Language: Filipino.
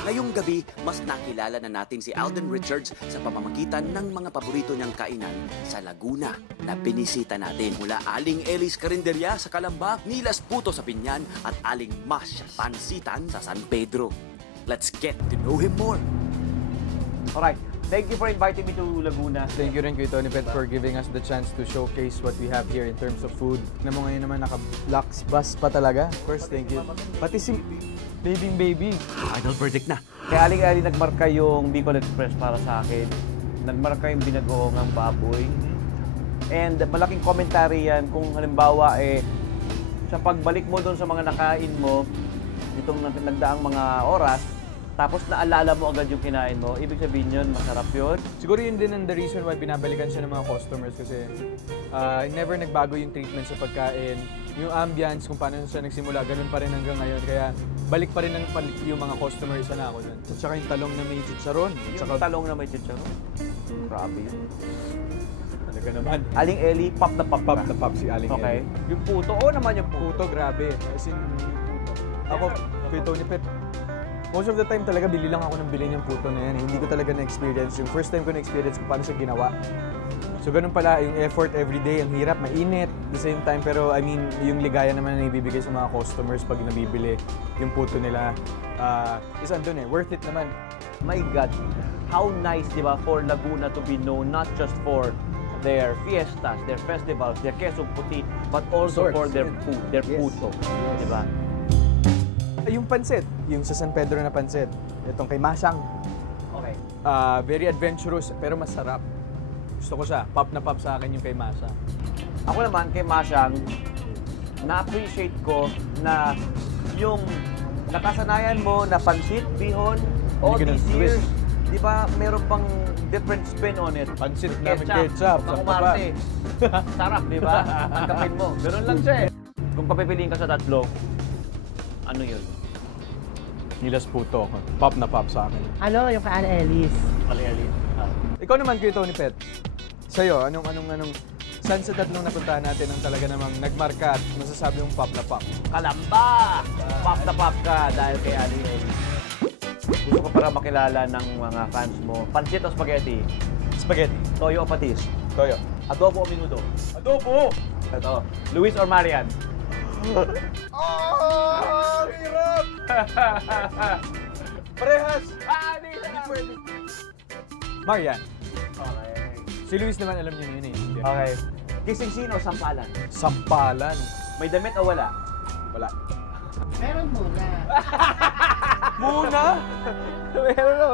Ngayong gabi, mas nakilala na natin si Alden Richards sa pamamagitan ng mga paborito niyang kainan sa Laguna na binisita natin. Mula Aling Elis Carinderia sa Calamba, Nilas Puto sa Binyan at Aling Masya Pansitan sa San Pedro. Let's get to know him more. Alright, thank you for inviting me to Laguna. Thank you rin kay Tony Pet for giving us the chance to showcase what we have here in terms of food. Na mo ngayon naman naka-Lux bus pa talaga. Of course, thank you. Pati si baby. Final verdict na. Kaya aling-aling nagmarka yung Bicol Express para sa akin. Nagmarka yung binagoongang baboy. And malaking commentary yan kung halimbawa sa pagbalik mo doon sa mga nakain mo, itong nagdaang mga oras, tapos naalala mo agad yung kinain mo, ibig sabihin yun, masarap yun. Siguro yun din ang the reason why binabalikan siya ng mga customers kasi never nagbago yung treatment sa pagkain. Yung ambience, kung paano siya nagsimula, ganun pa rin hanggang ngayon. Kaya balik pa rin yung mga customers na ako dun. At saka yung talong na may chicharon. Yung talong na may chicharon. Grabe yun. Talaga naman. Aling Eli, pop na pop. Pop na pop si Aling Okay. Eli. Yung puto, oo naman yung puto. Puto, grabe. As in, ako, kay Tony Pet, most of the time talaga bili lang ako ng bili niyang puto na yan. Hindi ko talaga na-experience. Yung first time ko na-experience kung paano siya ginawa. So ganun pala, yung effort every day, ang hirap, mainit, at the same time. Pero I mean, yung ligaya naman na ibibigay sa mga customers pag nabibili yung puto nila, is andun worth it naman. My God, how nice, di ba, for Laguna to be known not just for their fiestas, their festivals, their quesong puti, but also for their food, their puto, di ba? Yung pansit, yung sa San Pedro na pansit, itong kay Masang. Okay. Very adventurous, pero masarap. Gusto ko siya, pop na pop sa akin yung kay Masang. Ako naman, kay Masyang, na-appreciate ko na yung nakasanayan mo na pansit, bihon, all Hindi ka these na-twist. years, di ba, meron pang different spin on it. Pansit namin ketchup, sa Umarte. Sarap, di ba? Tanggapin mo. Ganun lang siya Kung papipiliin ka sa tatlo, ano yun? Nilas Puto, pop na pop sa akin. Ano, yung kay Anna Ellis. Ali. Ikaw naman, Kuya Tony Pet. Sa'yo, anong, saan sa tatlong napuntahan natin ang talaga namang nagmarka at masasabi mong pop na pop? Kalamba! Pop na pop ka dahil kay Ali Ellis. Gusto ko para makilala ng mga fans mo. Pansit o spaghetti? Spaghetti. Toyo o patis? Toyo. Adobo o menudo? Adobo! Ito. Luis or Marian? Oh! Hirap! Parehas! Hindi Pwede. Marian. Okay. Si Luis naman alam niyo yun eh. Okay. Kissing scene o sampalan? Sampalan. May damit o wala? Wala. Meron muna. Muna? Meron o.